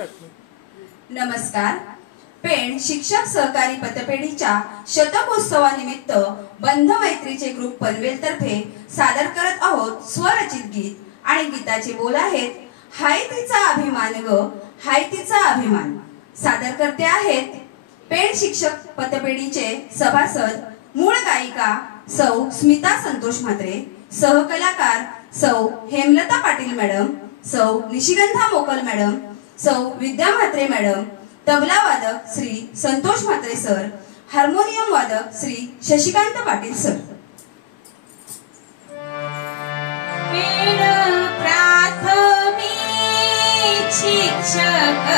नमस्कार. पेण शिक्षक सहकारी पतपेढीच्या शतकोत्सवानिमित्त बंध मैत्रीचे ग्रुप पनवेल तर्फे सादर करत आहोत स्वरचित गीत आणि गीताचे बोल आहेत हाय तिचा अभिमान ग हाय तिचा अभिमान. सादर करते आहेत पेण शिक्षक पतपेढीचे सभासद मूळ गायिका सौ स्मिता संतोष म्हात्रे, सहकलाकार सौ हेमलता पाटील मॅडम, सौ निशिगंधा मोकल मॅडम, सौ विद्या म्हात्रे मॅडम, तबला वादक श्री संतोष म्हात्रे सर, हार्मोनियम वादक श्री शशिकांत पाटील सर. प्राथमिक शिक्षक